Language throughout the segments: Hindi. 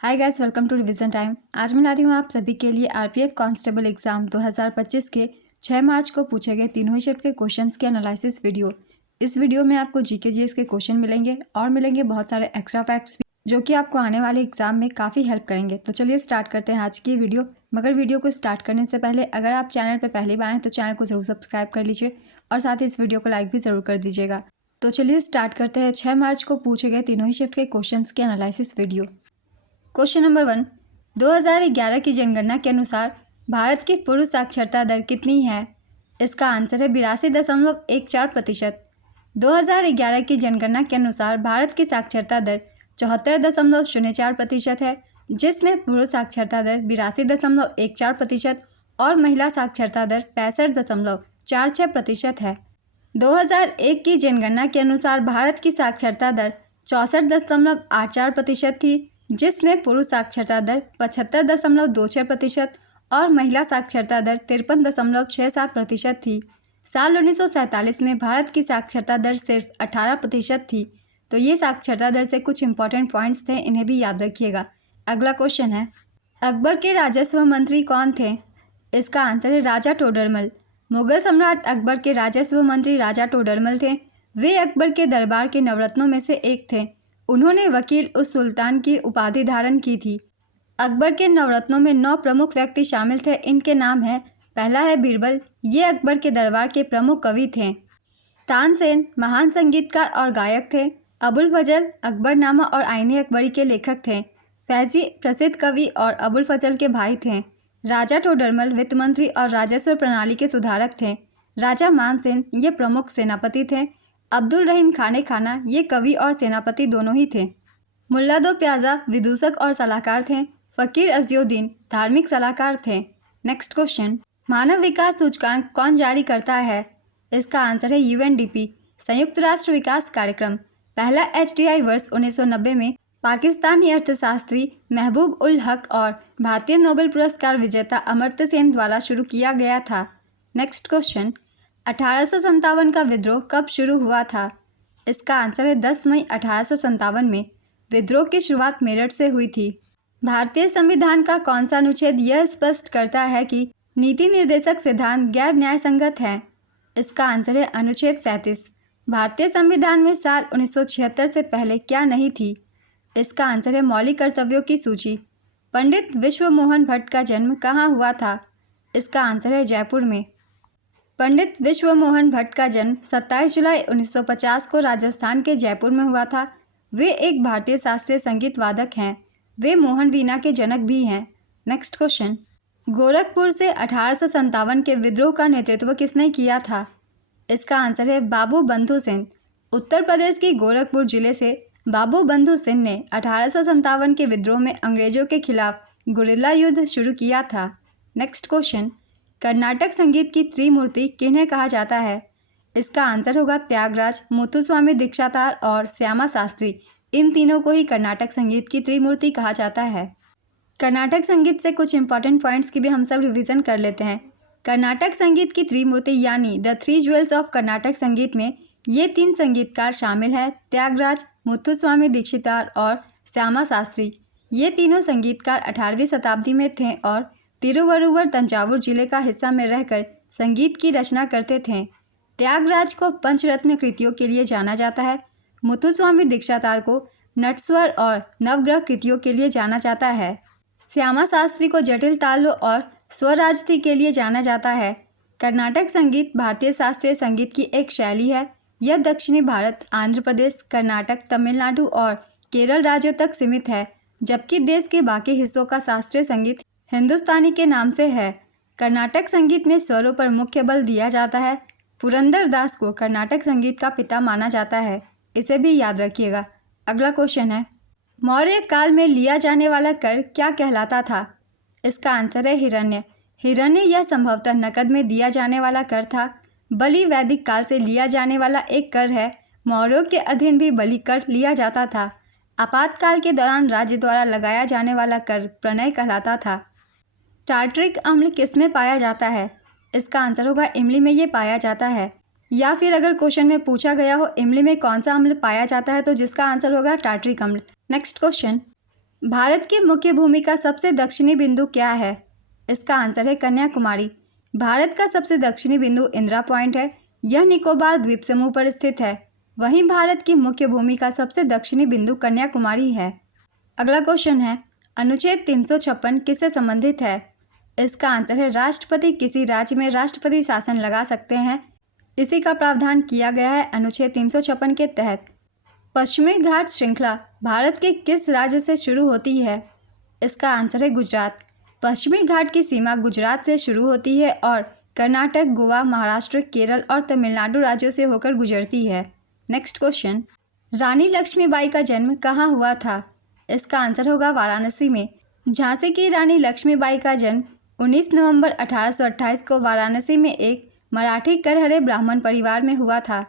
Hi guys, welcome to revision time. आज मैं ला रही हूँ आप सभी के लिए आरपीएफ कांस्टेबल एग्जाम 2025 के 6 मार्च को पूछे गए तीनों ही शिफ्ट के क्वेश्चंस के एनालिसिस वीडियो। इस वीडियो में आपको जीके जीएस के क्वेश्चन मिलेंगे और मिलेंगे बहुत सारे एक्स्ट्रा फैक्ट्स भी, जो कि आपको आने वाले एग्जाम में काफ़ी हेल्प करेंगे। तो चलिए स्टार्ट करते हैं आज की वीडियो। मगर वीडियो को स्टार्ट करने से पहले अगर आप चैनल पर पहली बार हैं तो चैनल को ज़रूर सब्सक्राइब कर लीजिए और साथ ही इस वीडियो को लाइक भी ज़रूर कर दीजिएगा। तो चलिए स्टार्ट करते हैं 6 मार्च को पूछे गए तीनों ही शिफ्ट के क्वेश्चन के एनालिसिस वीडियो। क्वेश्चन नंबर 1, 2011 की जनगणना के अनुसार भारत की पुरुष साक्षरता दर कितनी है? इसका आंसर है 82.14%। 2011 की जनगणना के अनुसार भारत की साक्षरता दर 74.04% है, जिसमें पुरुष साक्षरता दर 82.14% और महिला साक्षरता दर 65.46% है। 2001 की जनगणना के अनुसार भारत की साक्षरता दर 64.84% थी, जिसमें पुरुष साक्षरता दर 75.26% और महिला साक्षरता दर 53.67% थी। साल 1947 में भारत की साक्षरता दर सिर्फ 18% थी। तो ये साक्षरता दर से कुछ इंपॉर्टेंट पॉइंट्स थे, इन्हें भी याद रखिएगा। अगला क्वेश्चन है, अकबर के राजस्व मंत्री कौन थे? इसका आंसर है राजा टोडरमल। मुगल सम्राट अकबर के राजस्व मंत्री राजा टोडरमल थे। वे अकबर के दरबार के नवरत्नों में से एक थे। उन्होंने वकील उस सुल्तान की उपाधि धारण की थी। अकबर के नवरत्नों में 9 प्रमुख व्यक्ति शामिल थे। इनके नाम हैं, पहला है बीरबल, ये अकबर के दरबार के प्रमुख कवि थे। तानसेन महान संगीतकार और गायक थे। अबुल फजल अकबरनामा और आईने अकबरी के लेखक थे। फैजी प्रसिद्ध कवि और अबुल फजल के भाई थे। राजा टोडरमल वित्त मंत्री और राजस्व प्रणाली के सुधारक थे। राजा मानसेन ये प्रमुख सेनापति थे। अब्दुल रहीम खाने खाना ये कवि और सेनापति दोनों ही थे। मुल्ला दो प्याजा विदूषक और सलाहकार थे। फ़कीर अज़ियुद्दीन धार्मिक सलाहकार थे। नेक्स्ट क्वेश्चन, मानव विकास सूचकांक कौन जारी करता है? इसका आंसर है यूएनडीपी, संयुक्त राष्ट्र विकास कार्यक्रम। पहला एचडीआई वर्ष 1990 में पाकिस्तानी अर्थशास्त्री महबूब उल हक और भारतीय नोबेल पुरस्कार विजेता अमर्त्य सेन द्वारा शुरू किया गया था। नेक्स्ट क्वेश्चन, 1857 का विद्रोह कब शुरू हुआ था? इसका आंसर है 10 मई 1857 में। विद्रोह की शुरुआत मेरठ से हुई थी। भारतीय संविधान का कौन सा अनुच्छेद यह स्पष्ट करता है कि नीति निर्देशक सिद्धांत गैर न्यायसंगत है? इसका आंसर है अनुच्छेद 37। भारतीय संविधान में साल 1976 से पहले क्या नहीं थी? इसका आंसर है मौलिक कर्तव्यों की सूची। पंडित विश्व मोहन भट्ट का जन्म कहाँ हुआ था? इसका आंसर है जयपुर में। पंडित विश्व मोहन भट्ट का जन्म 27 जुलाई 1950 को राजस्थान के जयपुर में हुआ था। वे एक भारतीय शास्त्रीय संगीत वादक हैं। वे मोहन वीणा के जनक भी हैं। नेक्स्ट क्वेश्चन, गोरखपुर से 1857 के विद्रोह का नेतृत्व किसने किया था? इसका आंसर है बाबू बंधु सिंह। उत्तर प्रदेश के गोरखपुर जिले से बाबू बंधु सिंह ने 1857 के विद्रोह में अंग्रेजों के खिलाफ गुरिल्ला युद्ध शुरू किया था। नेक्स्ट क्वेश्चन, कर्नाटक संगीत की त्रिमूर्ति किन्हें कहा जाता है? इसका आंसर होगा त्यागराज, मुथुस्वामी दीक्षितार और श्यामा शास्त्री। इन तीनों को ही कर्नाटक संगीत की त्रिमूर्ति कहा जाता है। कर्नाटक संगीत से कुछ इंपॉर्टेंट पॉइंट्स की भी हम सब रिवीजन कर लेते हैं। कर्नाटक संगीत की त्रिमूर्ति यानी द 3 ज्वेल्स ऑफ कर्नाटक संगीत में ये 3 संगीतकार शामिल हैं, त्यागराज, मुथुस्वामी दीक्षितार और श्यामा शास्त्री। ये तीनों संगीतकार 18वीं शताब्दी में थे और तिरुवरुवर तंजावुर जिले का हिस्सा में रहकर संगीत की रचना करते थे। त्यागराज को पंचरत्न कृतियों के लिए जाना जाता है। मुथुस्वामी दीक्षितार को नटस्वर और नवग्रह कृतियों के लिए जाना जाता है। श्यामा शास्त्री को जटिल तालों और स्वराजति के लिए जाना जाता है। कर्नाटक संगीत भारतीय शास्त्रीय संगीत की एक शैली है। यह दक्षिणी भारत, आंध्र प्रदेश, कर्नाटक, तमिलनाडु और केरल राज्यों तक सीमित है, जबकि देश के बाकी हिस्सों का शास्त्रीय संगीत हिंदुस्तानी के नाम से है। कर्नाटक संगीत में स्वरों पर मुख्य बल दिया जाता है। पुरंदर दास को कर्नाटक संगीत का पिता माना जाता है, इसे भी याद रखिएगा। अगला क्वेश्चन है, मौर्य काल में लिया जाने वाला कर क्या कहलाता था? इसका आंसर है हिरण्य। हिरण्य यह संभवतः नकद में दिया जाने वाला कर था। बलि वैदिक काल से लिया जाने वाला एक कर है। मौर्यों के अधीन भी बलि कर लिया जाता था। आपातकाल के दौरान राज्य द्वारा लगाया जाने वाला कर प्रणय कहलाता था। टार्टरिक अम्ल किसमें पाया जाता है? इसका आंसर होगा इमली में ये पाया जाता है। या फिर अगर क्वेश्चन में पूछा गया हो इमली में कौन सा अम्ल पाया जाता है तो जिसका आंसर होगा टार्टरिक अम्ल। नेक्स्ट क्वेश्चन, भारत की मुख्य भूमि का सबसे दक्षिणी बिंदु क्या है? इसका आंसर है कन्याकुमारी। भारत का सबसे दक्षिणी बिंदु इंदिरा पॉइंट है। यह निकोबार द्वीप समूह पर स्थित है। वहीं भारत की मुख्य भूमि का सबसे दक्षिणी बिंदु कन्याकुमारी है। अगला क्वेश्चन है, अनुच्छेद 356 किससे संबंधित है? इसका आंसर है राष्ट्रपति किसी राज्य में राष्ट्रपति शासन लगा सकते हैं। इसी का प्रावधान किया गया है अनुच्छेद 356 के तहत। पश्चिमी घाट श्रृंखला भारत के किस राज्य से शुरू होती है? इसका आंसर है गुजरात। पश्चिमी घाट की सीमा गुजरात से शुरू होती है और कर्नाटक, गोवा, महाराष्ट्र, केरल और तमिलनाडु राज्यों से होकर गुजरती है। नेक्स्ट क्वेश्चन, रानी लक्ष्मीबाई का जन्म कहाँ हुआ था? इसका आंसर होगा वाराणसी में। झांसी की रानी लक्ष्मीबाई का जन्म 19 नवंबर 1828 को वाराणसी में एक मराठी करहरे ब्राह्मण परिवार में हुआ था।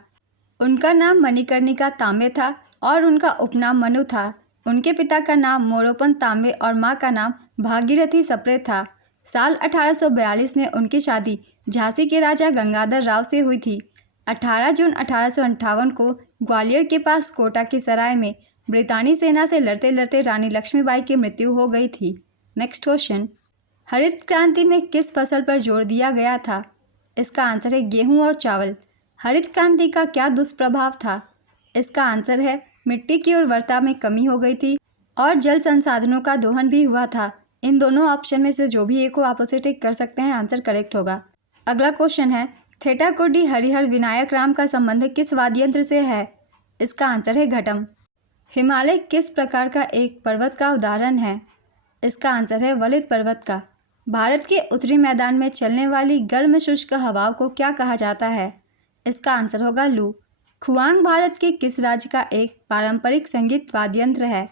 उनका नाम मणिकर्णिका तांबे था और उनका उपनाम मनु था। उनके पिता का नाम मोरोपंत तांबे और मां का नाम भागीरथी सप्रे था। साल 1842 में उनकी शादी झांसी के राजा गंगाधर राव से हुई थी। 18 जून 1858 को ग्वालियर के पास कोटा की सराय में ब्रितानी सेना से लड़ते लड़ते रानी लक्ष्मीबाई की मृत्यु हो गई थी। नेक्स्ट क्वेश्चन, हरित क्रांति में किस फसल पर जोर दिया गया था? इसका आंसर है गेहूं और चावल। हरित क्रांति का क्या दुष्प्रभाव था? इसका आंसर है मिट्टी की उर्वरता में कमी हो गई थी और जल संसाधनों का दोहन भी हुआ था। इन दोनों ऑप्शन में से जो भी एक को आप उसे टिक कर सकते हैं, आंसर करेक्ट होगा। अगला क्वेश्चन है, थेटाकुडी हरिहर विनायक राम का संबंध किस वाद्य यंत्र से है? इसका आंसर है घटम। हिमालय किस प्रकार का एक पर्वत का उदाहरण है? इसका आंसर है वलित पर्वत का। भारत के उत्तरी मैदान में चलने वाली गर्म शुष्क हवाओं को क्या कहा जाता है? इसका आंसर होगा लू। खुआंग भारत के किस राज्य का एक पारंपरिक संगीत वाद्य यंत्र है?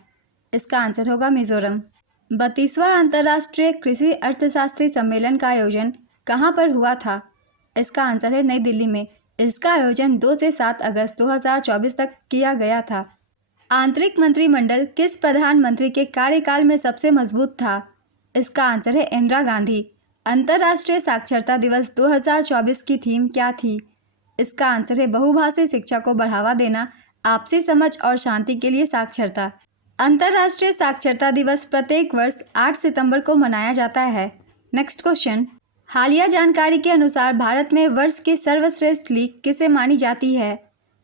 इसका आंसर होगा मिजोरम। 32वां अंतर्राष्ट्रीय कृषि अर्थशास्त्री सम्मेलन का आयोजन कहाँ पर हुआ था? इसका आंसर है नई दिल्ली में। इसका आयोजन 2 से 7 अगस्त 2024 तक किया गया था। आंतरिक मंत्रिमंडल किस प्रधानमंत्री के कार्यकाल में सबसे मजबूत था? इसका आंसर है इंदिरा गांधी। अंतर्राष्ट्रीय साक्षरता दिवस 2024 की थीम क्या थी? इसका आंसर है बहुभाषी शिक्षा को बढ़ावा देना, आपसी समझ और शांति के लिए साक्षरता। अंतर्राष्ट्रीय साक्षरता दिवस प्रत्येक वर्ष 8 सितंबर को मनाया जाता है। नेक्स्ट क्वेश्चन, हालिया जानकारी के अनुसार भारत में वर्ष की सर्वश्रेष्ठ लीग किसे मानी जाती है?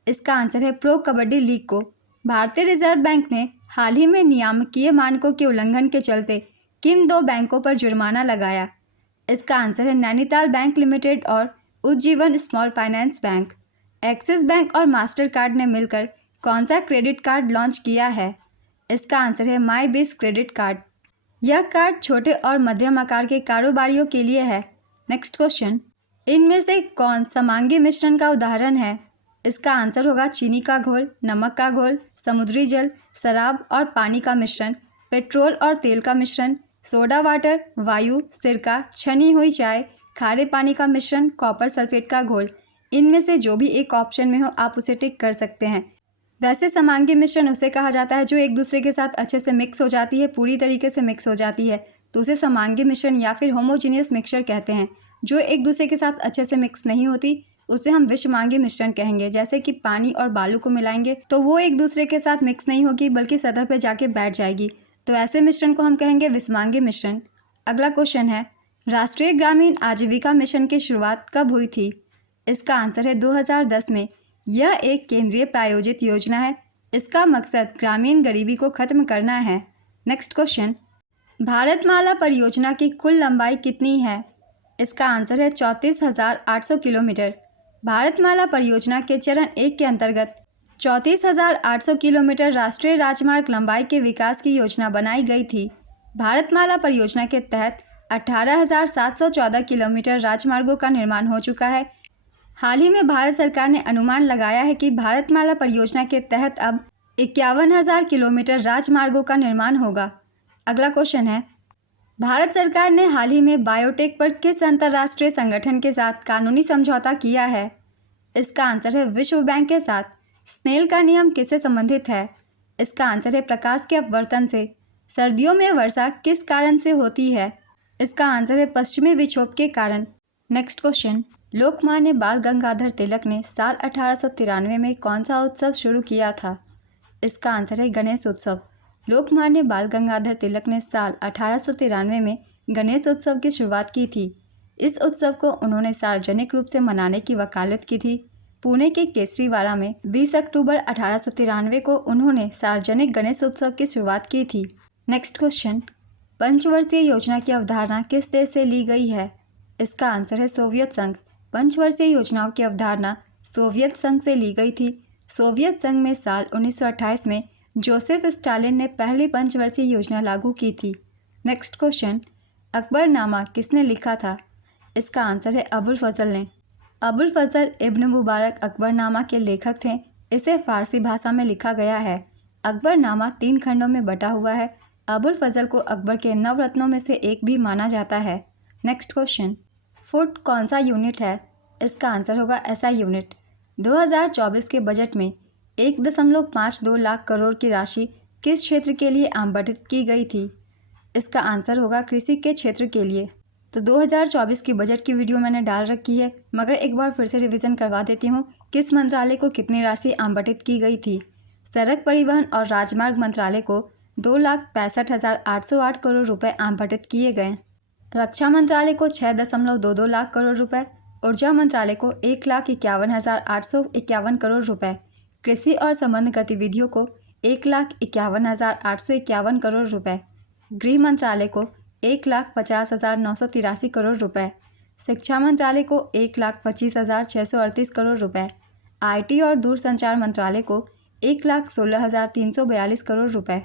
इसका आंसर है प्रो कबड्डी लीग को। भारतीय रिजर्व बैंक ने हाल ही में नियामकीय मानकों के उल्लंघन के चलते किन 2 बैंकों पर जुर्माना लगाया? इसका आंसर है नैनीताल बैंक लिमिटेड और Ujjivan small finance bank. Axis bank और मास्टर कार्ड ने मिलकर कौन सा क्रेडिट कार्ड लॉन्च किया है? इसका आंसर है माई बिज क्रेडिट कार्ड। यह कार्ड छोटे और मध्यम आकार के कारोबारियों के लिए है। नेक्स्ट क्वेश्चन, इनमें से कौन समांगी मिश्रण का उदाहरण है? इसका आंसर होगा चीनी का घोल, नमक का घोल, समुद्री जल, शराब और पानी का मिश्रण, पेट्रोल और तेल का मिश्रण, सोडा वाटर, वायु, सिरका, छनी हुई चाय, खारे पानी का मिश्रण, कॉपर सल्फेट का घोल। इनमें से जो भी एक ऑप्शन में हो आप उसे टिक कर सकते हैं। वैसे समांगी मिश्रण उसे कहा जाता है जो एक दूसरे के साथ अच्छे से मिक्स हो जाती है, पूरी तरीके से मिक्स हो जाती है, तो उसे समांगी मिश्रण या फिर होमोजीनियस मिक्सचर कहते हैं। जो एक दूसरे के साथ अच्छे से मिक्स नहीं होती उसे हम विषमांगी मिश्रण कहेंगे। जैसे कि पानी और बालू को मिलाएंगे तो वो एक दूसरे के साथ मिक्स नहीं होगी बल्कि सतह पर जाके बैठ जाएगी, तो ऐसे मिश्रण को हम कहेंगे विषमांगी मिश्रण। अगला क्वेश्चन है, राष्ट्रीय ग्रामीण आजीविका मिशन की शुरुआत कब हुई थी? इसका आंसर है 2010 में। यह एक केंद्रीय प्रायोजित योजना है। इसका मकसद ग्रामीण गरीबी को खत्म करना है। नेक्स्ट क्वेश्चन, भारतमाला परियोजना की कुल लंबाई कितनी है? इसका आंसर है 34,800 किलोमीटर। भारतमाला परियोजना के चरण 1 के अंतर्गत 34,800 किलोमीटर राष्ट्रीय राजमार्ग लंबाई के विकास की योजना बनाई गई थी। भारतमाला परियोजना के तहत 18,714 किलोमीटर राजमार्गों का निर्माण हो चुका है। हाल ही में भारत सरकार ने अनुमान लगाया है कि भारतमाला परियोजना के तहत अब 51,000 किलोमीटर राजमार्गों का निर्माण होगा। अगला क्वेश्चन है, भारत सरकार ने हाल ही में बायोटेक पर किस अंतर्राष्ट्रीय संगठन के साथ कानूनी समझौता किया है? इसका आंसर है विश्व बैंक के साथ। स्नेल का नियम किससे संबंधित है? इसका आंसर है प्रकाश के अपवर्तन से। सर्दियों में वर्षा किस कारण से होती है? इसका आंसर है पश्चिमी विक्षोभ के कारण। नेक्स्ट क्वेश्चन, लोकमान्य बाल गंगाधर तिलक ने साल 1893 में कौन सा उत्सव शुरू किया था? इसका आंसर है गणेश उत्सव। लोकमान्य बाल गंगाधर तिलक ने साल 1893 में गणेश उत्सव की शुरुआत की थी। इस उत्सव को उन्होंने सार्वजनिक रूप से मनाने की वकालत की थी। पुणे के केसरीवाड़ा में 20 अक्टूबर 1893 को उन्होंने सार्वजनिक गणेश उत्सव की शुरुआत की थी। नेक्स्ट क्वेश्चन, पंचवर्षीय योजना की अवधारणा किस देश से ली गई है? इसका आंसर है सोवियत संघ। पंचवर्षीय योजनाओं की अवधारणा सोवियत संघ से ली गई थी। सोवियत संघ में साल 1928 में जोसेफ स्टालिन ने पहली पंचवर्षीय योजना लागू की थी। नेक्स्ट क्वेश्चन, अकबरनामा किसने लिखा था? इसका आंसर है अबुल फजल ने। अबुल फजल इब्न मुबारक अकबरनामा के लेखक थे। इसे फारसी भाषा में लिखा गया है। अकबरनामा 3 खंडों में बटा हुआ है। अबुल फजल को अकबर के नवरत्नों में से एक भी माना जाता है। नेक्स्ट क्वेश्चन, फुट कौन सा यूनिट है? इसका आंसर होगा एसआई यूनिट। 2024 के बजट में 1.52 लाख करोड़ की राशि किस क्षेत्र के लिए आवंटित की गई थी? इसका आंसर होगा कृषि के क्षेत्र के लिए। तो 2024 की बजट की वीडियो मैंने डाल रखी है, मगर एक बार फिर से रिवीजन करवा देती हूँ। किस मंत्रालय को कितनी राशि आवंटित की गई थी? सड़क परिवहन और राजमार्ग मंत्रालय को 2,65,808 करोड़ रुपए आवंटित किए गए। रक्षा मंत्रालय को 6.22 लाख करोड़ रुपए, ऊर्जा मंत्रालय को 1,51,851 करोड़ रुपए, कृषि और संबद्ध गतिविधियों को 1,51,851 करोड़ रुपए, गृह मंत्रालय को 1,50,983 करोड़ रुपए, शिक्षा मंत्रालय को 1,25,638 करोड़ रुपए, आईटी और दूरसंचार मंत्रालय को 1,16,342 करोड़ रुपए,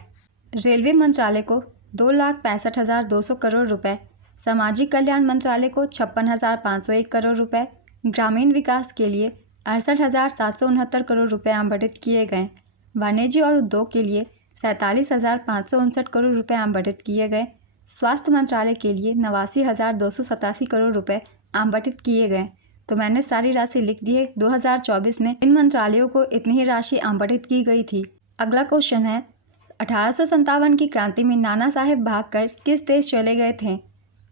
रेलवे मंत्रालय को 2,65,200 करोड़ रुपए, सामाजिक कल्याण मंत्रालय को 56,501 करोड़ रुपए, ग्रामीण विकास के लिए 68,769 करोड़ रुपए आवंटित किए गए, वाणिज्य और उद्योग के लिए 47,559 करोड़ रुपए आवंटित किए गए, स्वास्थ्य मंत्रालय के लिए 89,287 करोड़ रुपए आवंटित किए गए। तो मैंने सारी राशि लिख दी है। 2024 में इन मंत्रालयों को इतनी ही राशि आवंटित की गई थी। अगला क्वेश्चन है, 1857 की क्रांति में नाना साहेब भागकर किस देश चले गए थे?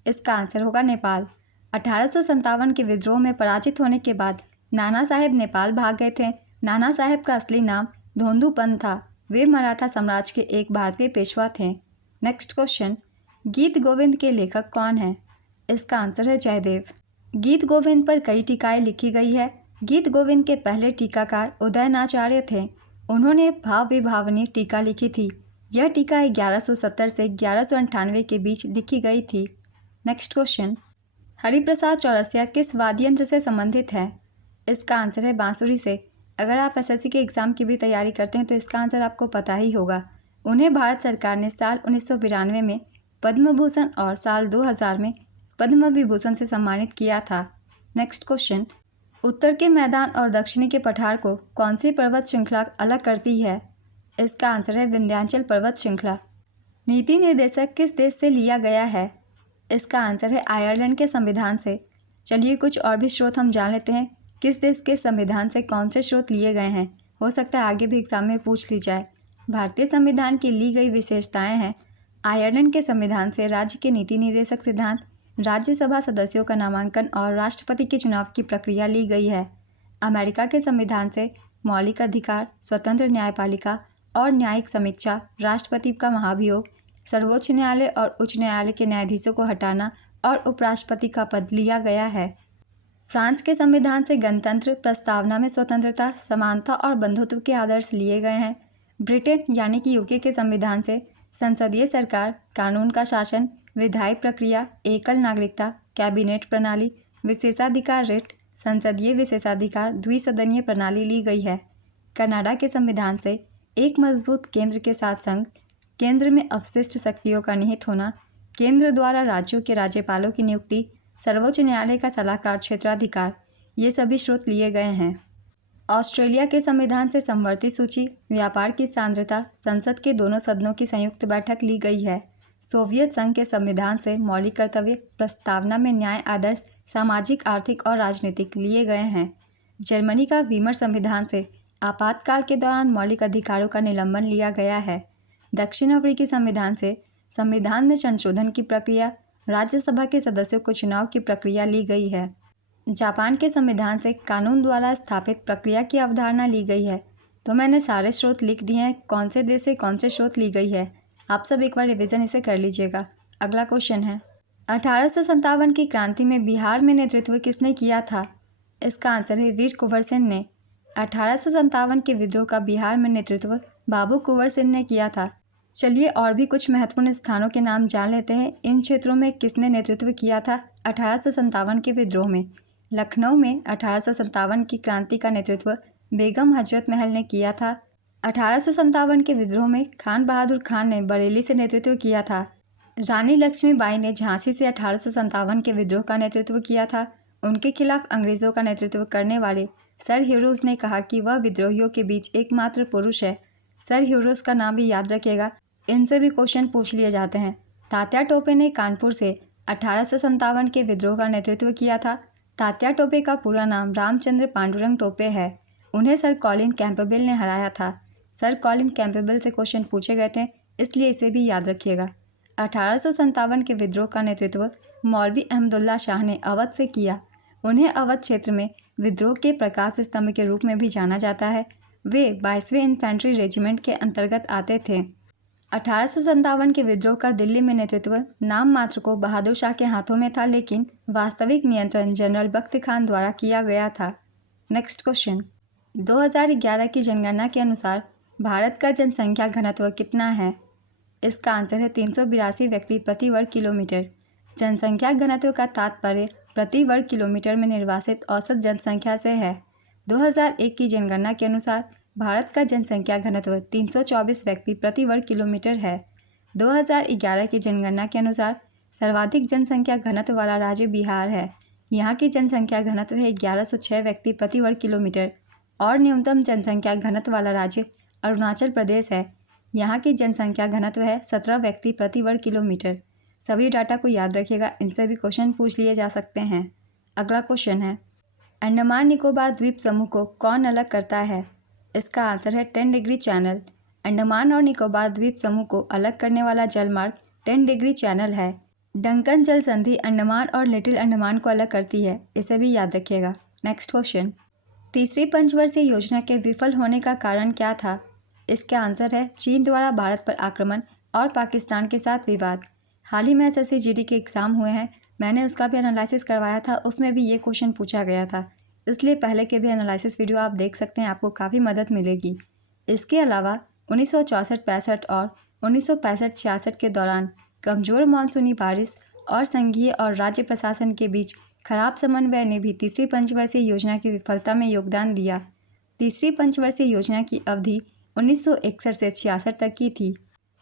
इसका आंसर होगा नेपाल। 1857 के विद्रोह में पराजित होने के बाद नाना साहेब नेपाल भाग गए थे। नाना साहेब का असली नाम धोंदूपंत था। वे मराठा साम्राज्य के एक भारतीय पेशवा थे। नेक्स्ट क्वेश्चन, गीत गोविंद के लेखक कौन है? इसका आंसर है जयदेव। गीत गोविंद पर कई टीकाएं लिखी गई है। गीत गोविंद के पहले टीकाकार उदयनाचार्य थे। उन्होंने भाव विभावनी टीका लिखी थी। यह टीका 1170 से 1198 के बीच लिखी गई थी। नेक्स्ट क्वेश्चन, हरिप्रसाद चौरसिया किस वाद्य यंत्र से संबंधित है? इसका आंसर है बांसुरी से। अगर आप एसएससी के एग्ज़ाम की भी तैयारी करते हैं तो इसका आंसर आपको पता ही होगा। उन्हें भारत सरकार ने साल 1992 में पद्म भूषण और साल 2000 में पद्म विभूषण से सम्मानित किया था। नेक्स्ट क्वेश्चन, उत्तर के मैदान और दक्षिणी के पठार को कौन सी पर्वत श्रृंखला अलग करती है? इसका आंसर है विंध्याचल पर्वत श्रृंखला। नीति निर्देशक किस देश से लिया गया है? इसका आंसर है आयरलैंड के संविधान से। चलिए कुछ और भी स्रोत हम जान लेते हैं। किस देश के संविधान से कौन से स्रोत लिए गए हैं? हो सकता है आगे भी एग्जाम में पूछ ली जाए। भारतीय संविधान की ली गई विशेषताएं हैं। आयरलैंड के संविधान से राज्य के नीति निर्देशक सिद्धांत, राज्यसभा सदस्यों का नामांकन और राष्ट्रपति के चुनाव की प्रक्रिया ली गई है। अमेरिका के संविधान से मौलिक अधिकार, स्वतंत्र न्यायपालिका और न्यायिक समीक्षा, राष्ट्रपति का महाभियोग, सर्वोच्च न्यायालय और उच्च न्यायालय के न्यायाधीशों को हटाना और उपराष्ट्रपति का पद लिया गया है। फ्रांस के संविधान से गणतंत्र, प्रस्तावना में स्वतंत्रता, समानता और बंधुत्व के आदर्श लिए गए हैं। ब्रिटेन यानी कि यूके के संविधान से संसदीय सरकार, कानून का शासन, विधायी प्रक्रिया, एकल नागरिकता, कैबिनेट प्रणाली, विशेषाधिकार रिट, संसदीय विशेषाधिकार, द्विसदनीय प्रणाली ली गई है। कनाडा के संविधान से एक मजबूत केंद्र के साथ संघ, केंद्र में अवशिष्ट शक्तियों का निहित होना, केंद्र द्वारा राज्यों के राज्यपालों की नियुक्ति, सर्वोच्च न्यायालय का सलाहकार क्षेत्राधिकार, ये सभी स्रोत लिए गए हैं। ऑस्ट्रेलिया के संविधान से समवर्ती सूची, व्यापार की सांद्रता, संसद के दोनों सदनों की संयुक्त बैठक ली गई है। सोवियत संघ के संविधान से मौलिक कर्तव्य, प्रस्तावना में न्याय आदर्श, सामाजिक, आर्थिक और राजनीतिक लिए गए हैं। जर्मनी का वीमर संविधान से आपातकाल के दौरान मौलिक अधिकारों का निलंबन लिया गया है। दक्षिण अफ्रीकी संविधान से संविधान में संशोधन की प्रक्रिया, राज्यसभा के सदस्यों को चुनाव की प्रक्रिया ली गई है। जापान के संविधान से कानून द्वारा स्थापित प्रक्रिया की अवधारणा ली गई है। तो मैंने सारे स्रोत लिख दिए हैं, कौन से देश से कौन से स्रोत ली गई है। आप सब एक बार रिवीजन इसे कर लीजिएगा। अगला क्वेश्चन है, 1857 की क्रांति में बिहार में नेतृत्व किसने किया था? इसका आंसर है वीर कुंवर सिंह ने। 1857 के विद्रोह का बिहार में नेतृत्व बाबू कुंवर सिंह ने किया था। चलिए और भी कुछ महत्वपूर्ण स्थानों के नाम जान लेते हैं। इन क्षेत्रों में किसने नेतृत्व किया था 1857 के विद्रोह में? लखनऊ में 1857 की क्रांति का नेतृत्व बेगम हजरत महल ने किया था। 1857 के विद्रोह में खान बहादुर खान ने बरेली से नेतृत्व किया था। रानी लक्ष्मीबाई ने झांसी से 1857 के विद्रोह का नेतृत्व किया था। उनके खिलाफ अंग्रेज़ों का नेतृत्व करने वाले सर ह्यूरोज ने कहा कि वह विद्रोहियों के बीच एकमात्र पुरुष है। सर ह्यूरोज का नाम भी याद रखिएगा, इनसे भी क्वेश्चन पूछ लिए जाते हैं। तात्या टोपे ने कानपुर से 1857 के विद्रोह का नेतृत्व किया था। तात्या टोपे का पूरा नाम रामचंद्र पांडुरंग टोपे है। उन्हें सर कॉलिन कैंपबेल ने हराया था। सर कॉलिन कैंपबेल से क्वेश्चन पूछे गए थे, इसलिए इसे भी याद रखिएगा। 1857 के विद्रोह का नेतृत्व मौलवी अहमदुल्ला शाह ने अवध से किया। उन्हें अवध क्षेत्र में विद्रोह के प्रकाश स्तंभ के रूप में भी जाना जाता है। वे 22वें इन्फेंट्री रेजिमेंट के अंतर्गत आते थे। 1857 के विद्रोह का दिल्ली में नेतृत्व नाम मात्र को बहादुर शाह के हाथों में था, लेकिन वास्तविक नियंत्रण जनरल बख्त खान द्वारा किया गया था। नेक्स्ट क्वेश्चन, 2011 की जनगणना के अनुसार भारत का जनसंख्या घनत्व कितना है? इसका आंसर है 382 व्यक्ति प्रति वर्ग किलोमीटर। जनसंख्या घनत्व का तात्पर्य प्रति वर्ग किलोमीटर में निर्वासित औसत जनसंख्या से है। 2001 की जनगणना के अनुसार भारत का जनसंख्या घनत्व 324 व्यक्ति प्रति वर्ग किलोमीटर है। 2011 की जनगणना के अनुसार सर्वाधिक जनसंख्या घनत्व वाला राज्य बिहार है। यहाँ की जनसंख्या घनत्व है 1106 व्यक्ति प्रति वर्ग किलोमीटर और न्यूनतम जनसंख्या घनत्व वाला राज्य अरुणाचल प्रदेश है। यहाँ की जनसंख्या घनत्व है 17 व्यक्ति प्रति वर्ग किलोमीटर। सभी डाटा को याद रखिएगा, इनसे भी क्वेश्चन पूछ लिए जा सकते हैं। अगला क्वेश्चन है, अंडमान निकोबार द्वीप समूह को कौन अलग करता है? इसका आंसर है 10 डिग्री चैनल। अंडमान और निकोबार द्वीप समूह को अलग करने वाला जलमार्ग 10 डिग्री चैनल है। डंकन जल संधि अंडमान और लिटिल अंडमान को अलग करती है, इसे भी याद रखिएगा। नेक्स्ट क्वेश्चन, तीसरी पंचवर्षीय योजना के विफल होने का कारण क्या था? इसका आंसर है चीन द्वारा भारत पर आक्रमण और पाकिस्तान के साथ विवाद। हाल ही में एसएससी जीडी के एग्ज़ाम हुए हैं, मैंने उसका भी एनालिसिस करवाया था, उसमें भी ये क्वेश्चन पूछा गया था, इसलिए पहले के भी एनालिसिस वीडियो आप देख सकते हैं, आपको काफ़ी मदद मिलेगी। इसके अलावा 1964-65 और 1965-66 के दौरान कमज़ोर मानसूनी बारिश और संघीय और राज्य प्रशासन के बीच खराब समन्वय ने भी तीसरी पंचवर्षीय योजना की विफलता में योगदान दिया। तीसरी पंचवर्षीय योजना की अवधि 1961 से 66 तक की थी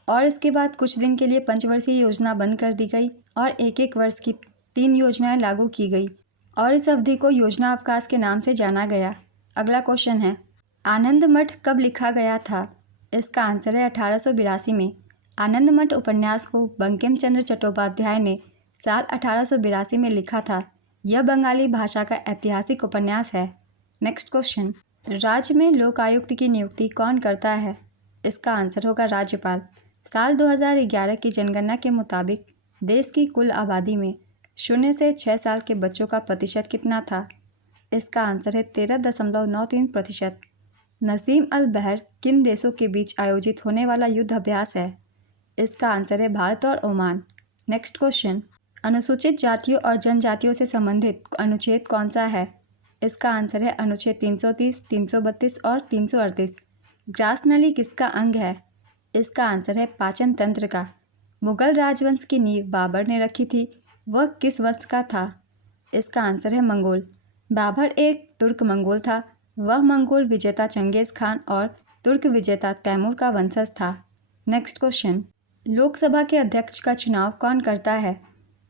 और इसके बाद कुछ दिन के लिए पंचवर्षीय योजना बंद कर दी गई और एक वर्ष की 3 योजनाएं लागू की गई और इस अवधि को योजना अवकाश के नाम से जाना गया। अगला क्वेश्चन है, आनंद मठ कब लिखा गया था? इसका आंसर है 1882 में। आनंद मठ उपन्यास को बंकिम चंद्र चट्टोपाध्याय ने साल 1882 में लिखा था। यह बंगाली भाषा का ऐतिहासिक उपन्यास है। नेक्स्ट क्वेश्चन, राज्य में लोक आयुक्त की नियुक्ति कौन करता है? इसका आंसर होगा राज्यपाल। साल 2011 की जनगणना के मुताबिक देश की कुल आबादी में 0 से 6 साल के बच्चों का प्रतिशत कितना था? इसका आंसर है 13.93%। नसीम अल बहर किन देशों के बीच आयोजित होने वाला युद्ध अभ्यास है? इसका आंसर है भारत और ओमान। नेक्स्ट क्वेश्चन, अनुसूचित जातियों और जनजातियों से संबंधित अनुच्छेद कौन सा है? इसका आंसर है अनुच्छेद 330, 332 और 338। ग्रास नली किसका अंग है? इसका आंसर है पाचन तंत्र का। मुगल राजवंश की नींव बाबर ने रखी थी, वह किस वंश का था? इसका आंसर है मंगोल। बाबर एक तुर्क मंगोल था, वह मंगोल विजेता चंगेज़ खान और तुर्क विजेता तैमूर का वंशज था। नेक्स्ट क्वेश्चन, लोकसभा के अध्यक्ष का चुनाव कौन करता है?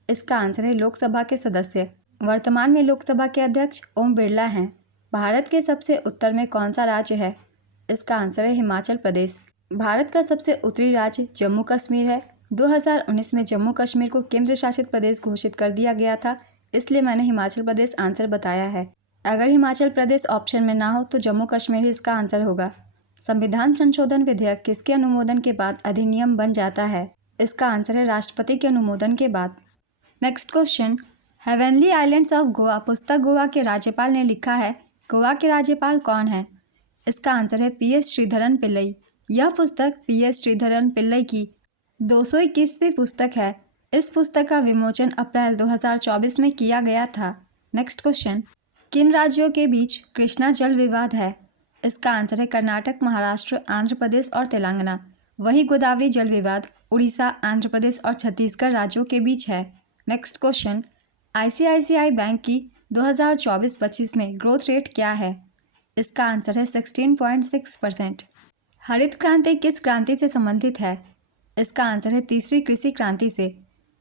इसका आंसर है लोकसभा के सदस्य। वर्तमान में लोकसभा के अध्यक्ष ओम बिरला हैं। भारत के सबसे उत्तर में कौन सा राज्य है? इसका आंसर है हिमाचल प्रदेश। भारत का सबसे उत्तरी राज्य जम्मू कश्मीर है। 2019 में जम्मू कश्मीर को केंद्र शासित प्रदेश घोषित कर दिया गया था, इसलिए मैंने हिमाचल प्रदेश आंसर बताया है। अगर हिमाचल प्रदेश ऑप्शन में ना हो तो जम्मू कश्मीर ही इसका आंसर होगा। संविधान संशोधन विधेयक किसके अनुमोदन के बाद अधिनियम बन जाता है? इसका आंसर है राष्ट्रपति के अनुमोदन के बाद। Next question, heavenly islands of Goa पुस्तक गोवा के राज्यपाल ने लिखा है। गोवा के राज्यपाल कौन है? इसका आंसर है PS श्रीधरन पिल्लई। यह पुस्तक PS श्रीधरन पिल्लई की 221वीं पुस्तक है। इस पुस्तक का विमोचन अप्रैल 2024 में किया गया था। नेक्स्ट क्वेश्चन, किन राज्यों के बीच कृष्णा जल विवाद है? इसका आंसर है कर्नाटक, महाराष्ट्र, आंध्र प्रदेश और तेलंगाना। वही गोदावरी जल विवाद उड़ीसा, आंध्र प्रदेश और छत्तीसगढ़ राज्यों के बीच है। नेक्स्ट क्वेश्चन, ICICI बैंक की 2024-25 में ग्रोथ रेट क्या है? इसका आंसर है 16.6%। हरित क्रांति किस क्रांति से संबंधित है? इसका आंसर है तीसरी कृषि क्रांति से।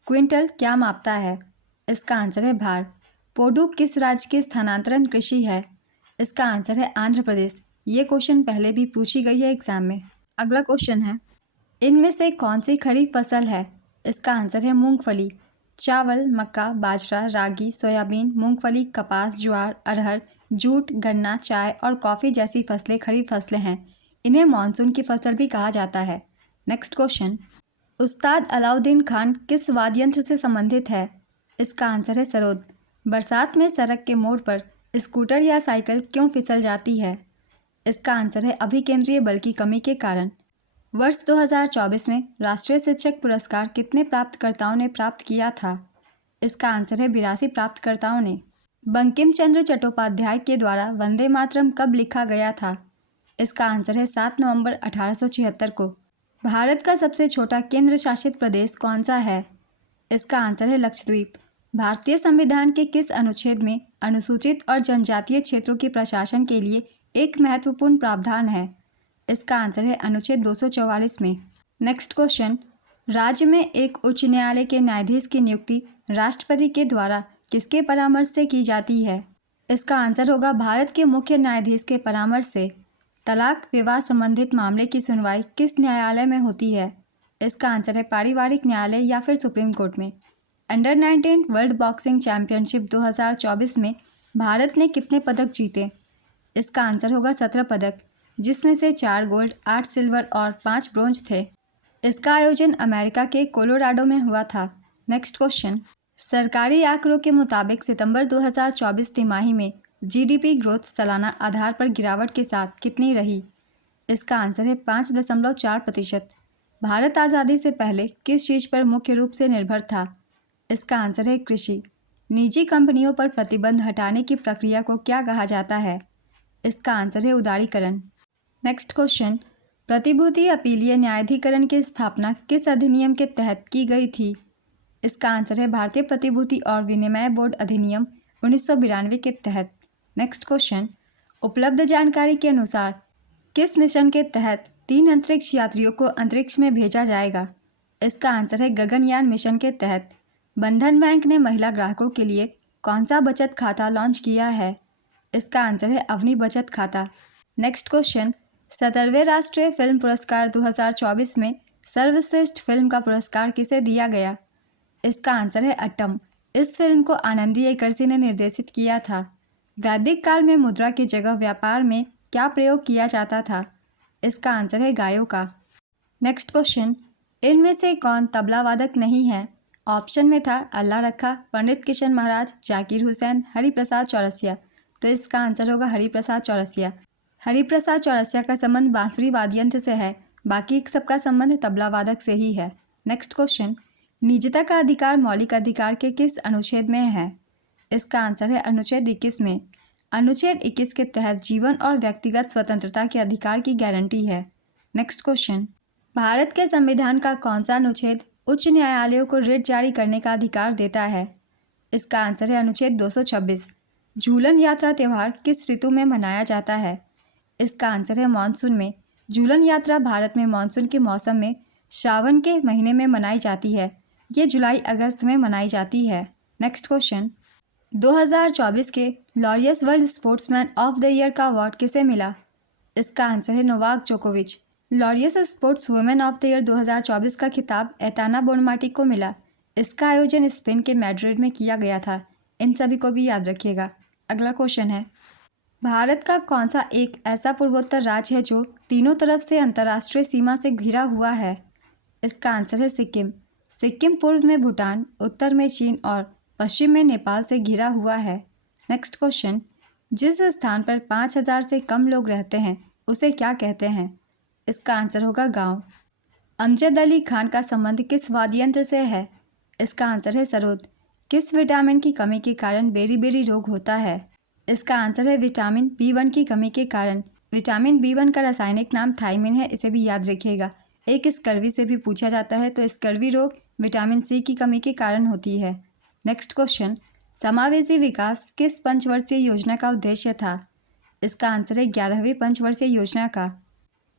क्विंटल क्या मापता है? इसका आंसर है भार। पोडू किस राज्य की स्थानांतरण कृषि है? इसका आंसर है आंध्र प्रदेश। ये क्वेश्चन पहले भी पूछी गई है एग्जाम में। अगला क्वेश्चन है, इनमें से कौन सी खरीफ फसल है? इसका आंसर है मूंगफली। चावल, मक्का, बाजरा, रागी, सोयाबीन, मूंगफली, कपास, ज्वार, अरहर, जूट, गन्ना, चाय और कॉफ़ी जैसी फसलें खरीफ फसलें हैं। इन्हें मानसून की फसल भी कहा जाता है। नेक्स्ट क्वेश्चन, उस्ताद अलाउद्दीन खान किस वाद्य यंत्र से संबंधित है? इसका आंसर है सरोद। बरसात में सड़क के मोड़ पर स्कूटर या साइकिल क्यों फिसल जाती है? इसका आंसर है अभिकेंद्रीय बल की कमी के कारण। वर्ष 2024 में राष्ट्रीय शिक्षक पुरस्कार कितने प्राप्तकर्ताओं ने प्राप्त किया था? इसका आंसर है 82 प्राप्तकर्ताओं ने। बंकिम चंद्र चट्टोपाध्याय के द्वारा वंदे मातरम कब लिखा गया था? इसका आंसर है 7 नवंबर 1876 को। भारत का सबसे छोटा केंद्र शासित प्रदेश कौन सा है? इसका आंसर है लक्षद्वीप। भारतीय संविधान के किस अनुच्छेद में अनुसूचित और जनजातीय क्षेत्रों के प्रशासन के लिए एक महत्वपूर्ण प्रावधान है? इसका आंसर है अनुच्छेद 244 में। नेक्स्ट क्वेश्चन, राज्य में एक उच्च न्यायालय के न्यायाधीश की नियुक्ति राष्ट्रपति के द्वारा किसके परामर्श से की जाती है? इसका आंसर होगा भारत के मुख्य न्यायाधीश के परामर्श से। तलाक विवाह संबंधित मामले की सुनवाई किस न्यायालय में होती है? इसका आंसर है पारिवारिक न्यायालय या फिर सुप्रीम कोर्ट में। अंडर 19 वर्ल्ड बॉक्सिंग चैंपियनशिप 2024 में भारत ने कितने पदक जीते? इसका आंसर होगा 17 पदक, जिसमें से 4 गोल्ड, 8 सिल्वर और 5 ब्रोंज थे। इसका आयोजन अमेरिका के कोलोराडो में हुआ था। नेक्स्ट क्वेश्चन, सरकारी आंकड़ों के मुताबिक सितंबर 2024 तिमाही में GDP ग्रोथ सालाना आधार पर गिरावट के साथ कितनी रही? इसका आंसर है 5.4%। भारत आज़ादी से पहले किस चीज़ पर मुख्य रूप से निर्भर था? इसका आंसर है कृषि। निजी कंपनियों पर प्रतिबंध हटाने की प्रक्रिया को क्या कहा जाता है? इसका आंसर है उदारीकरण। नेक्स्ट क्वेश्चन, प्रतिभूति अपीलीय न्यायाधिकरण की स्थापना किस अधिनियम के तहत की गई थी? इसका आंसर है भारतीय प्रतिभूति और विनिमय बोर्ड अधिनियम 1992 के तहत। नेक्स्ट क्वेश्चन, उपलब्ध जानकारी के अनुसार किस मिशन के तहत 3 अंतरिक्ष यात्रियों को अंतरिक्ष में भेजा जाएगा? इसका आंसर है गगनयान मिशन के तहत। बंधन बैंक ने महिला ग्राहकों के लिए कौन सा बचत खाता लॉन्च किया है? इसका आंसर है अवनी बचत खाता। नेक्स्ट क्वेश्चन, 17वें राष्ट्रीय फिल्म पुरस्कार 2024 में सर्वश्रेष्ठ फिल्म का पुरस्कार किसे दिया गया? इसका आंसर है अट्टम। इस फिल्म को आनंदी एकरसी ने निर्देशित किया था। वैदिक काल में मुद्रा की जगह व्यापार में क्या प्रयोग किया जाता था? इसका आंसर है गायों का। नेक्स्ट क्वेश्चन, इनमें से कौन तबला वादक नहीं है? ऑप्शन में था अल्लाह रखा, पंडित किशन महाराज, जाकिर हुसैन, हरिप्रसाद चौरसिया। तो इसका आंसर होगा हरिप्रसाद चौरसिया। हरिप्रसाद चौरसिया का संबंध बांसुरी वाद्य यंत्र से है, बाकी सबका संबंध तबला वादक से ही है। नेक्स्ट क्वेश्चन, निजता का अधिकार मौलिक अधिकार के किस अनुच्छेद में है? इसका आंसर है अनुच्छेद 21 में। अनुच्छेद 21 के तहत जीवन और व्यक्तिगत स्वतंत्रता के अधिकार की गारंटी है। नेक्स्ट क्वेश्चन, भारत के संविधान का कौन सा अनुच्छेद उच्च न्यायालयों को रिट जारी करने का अधिकार देता है? इसका आंसर है अनुच्छेद 226। झूलन यात्रा त्यौहार किस ऋतु में मनाया जाता है? इसका आंसर है मानसून में। झूलन यात्रा भारत में मानसून के मौसम में श्रावण के महीने में मनाई जाती है। ये जुलाई अगस्त में मनाई जाती है। नेक्स्ट क्वेश्चन, 2024 के Laureus world sportsman of the year का अवार्ड किसे मिला? इसका आंसर है नोवाक जोकोविच। Laureus sports women of the year 2024 का खिताब एताना बोनमाटी को मिला। इसका आयोजन स्पेन के मैड्रिड में किया गया था। इन सभी को भी याद रखिएगा। अगला क्वेश्चन है, भारत का कौन सा एक ऐसा पूर्वोत्तर राज्य है जो तीनों तरफ से अंतर्राष्ट्रीय सीमा से घिरा हुआ है? इसका आंसर है सिक्किम। सिक्किम पूर्व में भूटान, उत्तर में चीन और पश्चिम में नेपाल से घिरा हुआ है। नेक्स्ट क्वेश्चन, जिस स्थान पर 5000 से कम लोग रहते हैं उसे क्या कहते हैं? इसका आंसर होगा गांव। अमजद अली खान का संबंध किस वाद्ययंत्र से है? इसका आंसर है सरोद। किस विटामिन की कमी के कारण बेरी-बेरी रोग होता है? इसका आंसर है विटामिन B1 की कमी के कारण। विटामिन B1 का रासायनिक नाम थायमिन है, इसे भी याद रखिएगा। एक स्कर्वी से भी पूछा जाता है, तो स्कर्वी रोग विटामिन C की कमी के कारण होती है। नेक्स्ट क्वेश्चन, समावेशी विकास किस पंचवर्षीय योजना का उद्देश्य था? इसका आंसर है 11वीं पंचवर्षीय योजना का।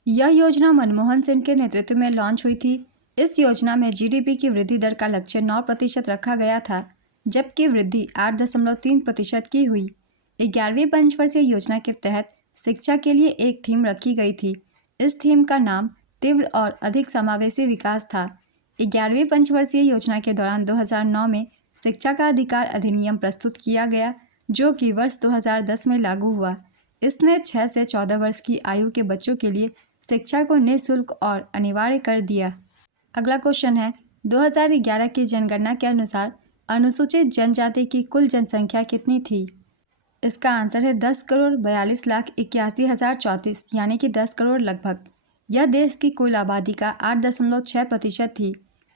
यह योजना मनमोहन सिंह के नेतृत्व में लॉन्च हुई थी। इस योजना में GDP की वृद्धि दर का लक्ष्य 9% रखा गया था, जबकि वृद्धि 8.3% की हुई। 11वीं पंचवर्षीय योजना के तहत शिक्षा के लिए एक थीम रखी गई थी। इस थीम का नाम तीव्र और अधिक समावेशी विकास था। 11वीं पंचवर्षीय योजना के दौरान 2009 में शिक्षा का अधिकार अधिनियम प्रस्तुत किया गया, जो कि वर्ष 2010 में लागू हुआ। इसने 6 से 14 वर्ष की आयु के बच्चों के लिए शिक्षा को निःशुल्क और अनिवार्य कर दिया। अगला क्वेश्चन है, 2011 की जनगणना के अनुसार अनुसूचित जनजाति की कुल जनसंख्या कितनी थी? इसका आंसर है 10,42,81,034, यानी कि 10 करोड़ लगभग। यह देश की कुल आबादी का 8.6% थी।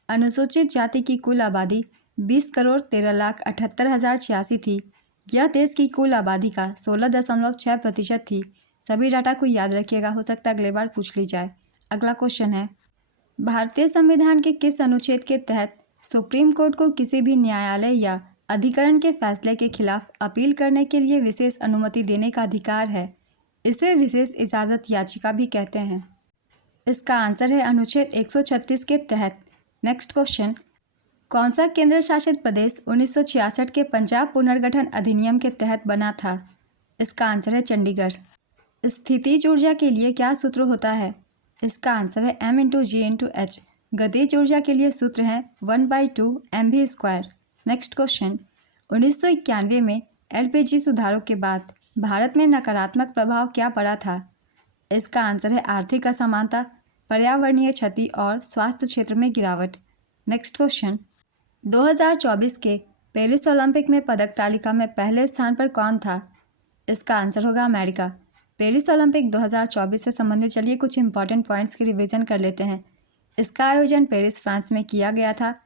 अनुसूचित जाति की कुल आबादी 20,13,78,086 थी। यह देश की कुल आबादी का 16.6% थी। सभी डाटा को याद रखिएगा, हो सकता है अगले बार पूछ ली जाए। अगला क्वेश्चन है, भारतीय संविधान के किस अनुच्छेद के तहत सुप्रीम कोर्ट को किसी भी न्यायालय या अधिकरण के फैसले के खिलाफ अपील करने के लिए विशेष अनुमति देने का अधिकार है? इसे विशेष इजाज़त याचिका भी कहते हैं। इसका आंसर है अनुच्छेद 136 के तहत। नेक्स्ट क्वेश्चन, कौन सा केंद्र शासित प्रदेश 1966 के पंजाब पुनर्गठन अधिनियम के तहत बना था? इसका आंसर है चंडीगढ़। स्थितिज ऊर्जा के लिए क्या सूत्र होता है? इसका आंसर है m/g/h। गतिज ऊर्जा के लिए सूत्र है 1/2 mv²। नेक्स्ट क्वेश्चन, 1991 में LPG सुधारों के बाद भारत में नकारात्मक प्रभाव क्या पड़ा था? इसका आंसर है आर्थिक असमानता, पर्यावरणीय क्षति और स्वास्थ्य क्षेत्र में गिरावट। नेक्स्ट क्वेश्चन, 2024 के पेरिस ओलंपिक में पदक तालिका में पहले स्थान पर कौन था? इसका आंसर होगा अमेरिका। पेरिस ओलंपिक 2024 से संबंधित चलिए कुछ इंपॉर्टेंट पॉइंट्स की रिवीजन कर लेते हैं। इसका आयोजन पेरिस, फ्रांस में किया गया था।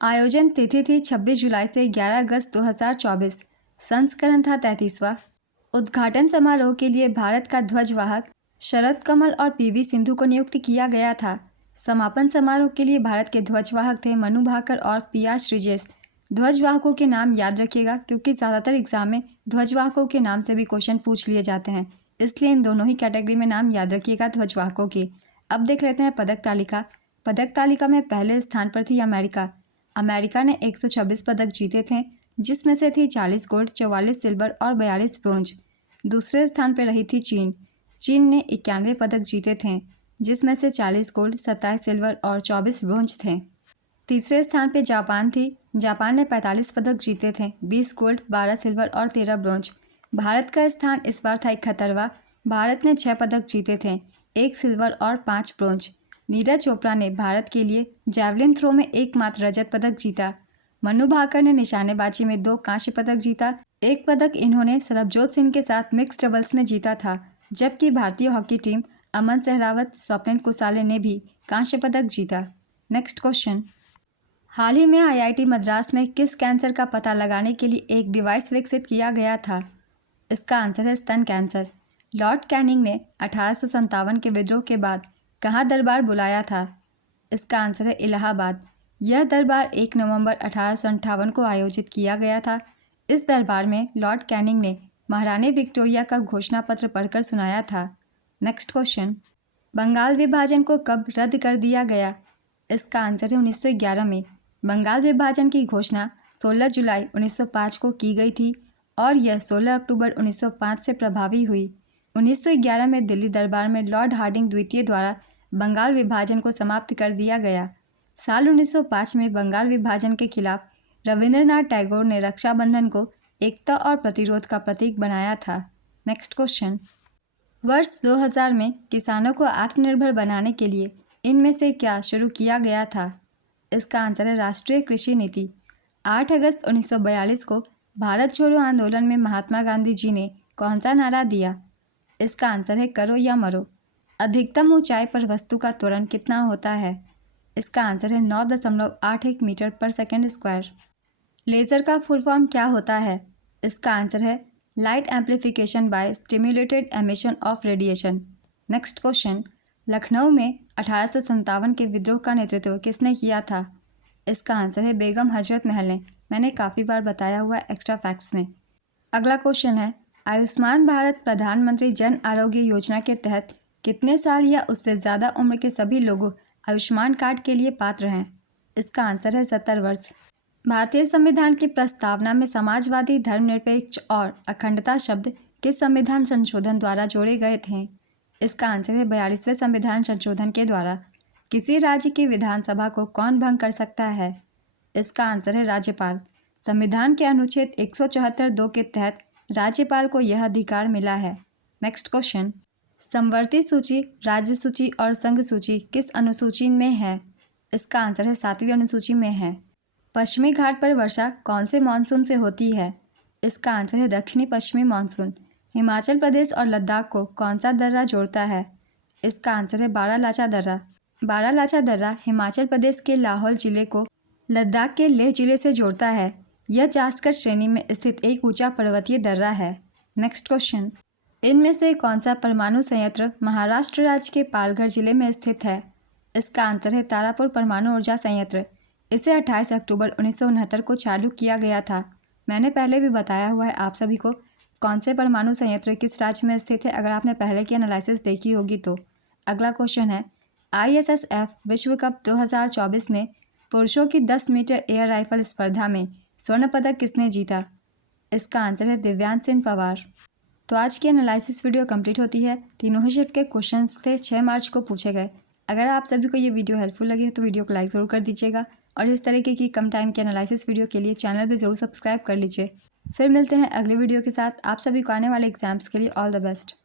आयोजन तिथि थी 26 जुलाई से 11 अगस्त 2024। संस्करण था 33वां। उद्घाटन समारोह के लिए भारत का ध्वजवाहक शरद कमल और PV सिंधु को नियुक्त किया गया था। समापन समारोह के लिए भारत के ध्वजवाहक थे मनु भाकर और PR श्रीजेश। ध्वजवाहकों के नाम याद रखिएगा, क्योंकि ज़्यादातर एग्जाम में ध्वजवाहकों के नाम से भी क्वेश्चन पूछ लिए जाते हैं, इसलिए इन दोनों ही कैटेगरी में नाम याद रखिएगा ध्वजवाहकों के। अब देख लेते हैं पदक तालिका। पदक तालिका में पहले स्थान पर थी अमेरिका। अमेरिका ने 126 पदक जीते थे, जिसमें से थी 40 गोल्ड, 44 सिल्वर और 42 ब्रोंज। दूसरे स्थान पर रही थी चीन। चीन ने 91 पदक जीते थे, जिसमें से 40 गोल्ड, 27 सिल्वर और 24 ब्रोंज थे। तीसरे स्थान पर जापान थी। जापान ने 45 पदक जीते थे, 20 गोल्ड, 12 सिल्वर और 13 ब्रोंज। भारत का स्थान इस बार था 71वां। भारत ने 6 पदक जीते थे, 1 सिल्वर और 5 ब्रोंज। नीरज चोपड़ा ने भारत के लिए जैवलिन थ्रो में एकमात्र रजत पदक जीता। मनु भाकर ने निशानेबाजी में 2 कांस्य पदक जीता। 1 पदक इन्होंने सरबजोत सिंह के साथ मिक्स डबल्स में जीता था, जबकि भारतीय हॉकी टीम अमन सहरावत, स्वप्निल कुसाले ने भी कांस्य पदक जीता। नेक्स्ट क्वेश्चन, हाल ही में IIT मद्रास में किस कैंसर का पता लगाने के लिए एक डिवाइस विकसित किया गया था? इसका आंसर है स्तन कैंसर। लॉर्ड कैनिंग ने 1857 के विद्रोह के बाद कहाँ दरबार बुलाया था? इसका आंसर है इलाहाबाद। यह दरबार 1 नवंबर 1858 को आयोजित किया गया था। इस दरबार में लॉर्ड कैनिंग ने महारानी विक्टोरिया का घोषणा पत्र पढ़कर सुनाया था। नेक्स्ट क्वेश्चन, बंगाल विभाजन को कब रद्द कर दिया गया? इसका आंसर है 1911 में। बंगाल विभाजन की घोषणा 16 जुलाई 1905 को की गई थी और यह 16 अक्टूबर 1905 से प्रभावी हुई। 1911 में दिल्ली दरबार में लॉर्ड हार्डिंग द्वितीय द्वारा बंगाल विभाजन को समाप्त कर दिया गया। साल 1905 में बंगाल विभाजन के खिलाफ रविंद्रनाथ टैगोर ने रक्षाबंधन को एकता और प्रतिरोध का प्रतीक बनाया था। नेक्स्ट क्वेश्चन, वर्ष 2000 में किसानों को आत्मनिर्भर बनाने के लिए इनमें से क्या शुरू किया गया था? इसका आंसर है राष्ट्रीय कृषि नीति। 8 अगस्त 1942 को भारत छोड़ो आंदोलन में महात्मा गांधी जी ने कौन सा नारा दिया? इसका आंसर है करो या मरो। अधिकतम ऊंचाई पर वस्तु का त्वरण कितना होता है? इसका आंसर है 9.81 मीटर पर सेकेंड स्क्वायर। लेज़र का फुल फॉर्म क्या होता है? इसका आंसर है light amplification by stimulated emission of radiation. Next question, Lucknow में 1857 के विद्रोह का नेतृत्व किसने किया था? इसका आंसर है बेगम हजरत महल ने। मैंने काफ़ी बार बताया हुआ एक्स्ट्रा फैक्ट्स में। अगला क्वेश्चन है, आयुष्मान भारत प्रधानमंत्री जन आरोग्य योजना के तहत कितने साल या उससे ज़्यादा उम्र के सभी लोग आयुष्मान कार्ड के लिए पात्र हैं? इसका आंसर है 70 वर्ष। भारतीय संविधान की प्रस्तावना में समाजवादी, धर्मनिरपेक्ष और अखंडता शब्द किस संविधान संशोधन द्वारा जोड़े गए थे? इसका आंसर है 42वें संविधान संशोधन के द्वारा। किसी राज्य की विधानसभा को कौन भंग कर सकता है? इसका आंसर है राज्यपाल। संविधान के अनुच्छेद 174(2) के तहत राज्यपाल को यह अधिकार मिला है। नेक्स्ट क्वेश्चन, समवर्ती सूची, राज्य सूची और संघ सूची किस अनुसूची में है? इसका आंसर है 7वीं अनुसूची में है। पश्चिमी घाट पर वर्षा कौन से मानसून से होती है? इसका आंसर है दक्षिणी पश्चिमी मानसून। हिमाचल प्रदेश और लद्दाख को कौन सा दर्रा जोड़ता है? इसका आंसर है बारालाचा दर्रा। बारालाचा दर्रा हिमाचल प्रदेश के लाहौल जिले को लद्दाख के लेह जिले से जोड़ता है। यह जास्कर श्रेणी में स्थित एक ऊंचा पर्वतीय दर्रा है। नेक्स्ट क्वेश्चन, इनमें से कौन सा परमाणु संयंत्र महाराष्ट्र राज्य के पालघर जिले में स्थित है? इसका आंसर है तारापुर परमाणु ऊर्जा संयंत्र। इसे 28 अक्टूबर 1969 को चालू किया गया था। मैंने पहले भी बताया हुआ है आप सभी को कौन से परमाणु संयंत्र किस राज्य में स्थित है, अगर आपने पहले की एनालिसिस देखी होगी तो। अगला क्वेश्चन है, ISSF विश्व कप 2024 में पुरुषों की 10 मीटर एयर राइफल स्पर्धा में स्वर्ण पदक किसने जीता? इसका आंसर है दिव्यांश सिंह पवार। तो आज की एनालिसिस वीडियो कंप्लीट होती है। तीनों ही शिफ्ट के क्वेश्चंस थे, 6 मार्च को पूछे गए। अगर आप सभी को ये वीडियो हेल्पफुल लगी है तो वीडियो को लाइक ज़रूर कर दीजिएगा और इस तरीके की कम टाइम की एनालिसिस वीडियो के लिए चैनल भी ज़रूर सब्सक्राइब कर लीजिए। फिर मिलते हैं अगली वीडियो के साथ। आप सभी को आने वाले एग्जाम्स के लिए ऑल द बेस्ट।